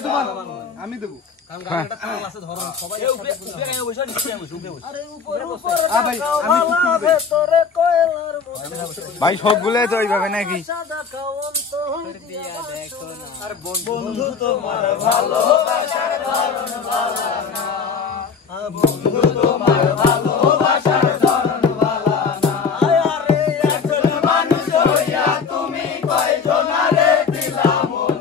তোমার আমি দেব কারণ গানটা তাল আছে ধরন সবাই উপরে বসে নিচে বসে আরে উপরে ভালা ভেতরে কয়লার মতো ভাই সবগুলাই তো ওইভাবে নাকি সাদা কাওন তো দিয়া দেখো না আর বন্ধু তোমার ভালোবাসার ধরন ভালো না বন্ধু তোমার ভালোবাসার ধরন ভালো না আরে আসল মানুষ হইয়া তুমি কয়জনারে দিলা মন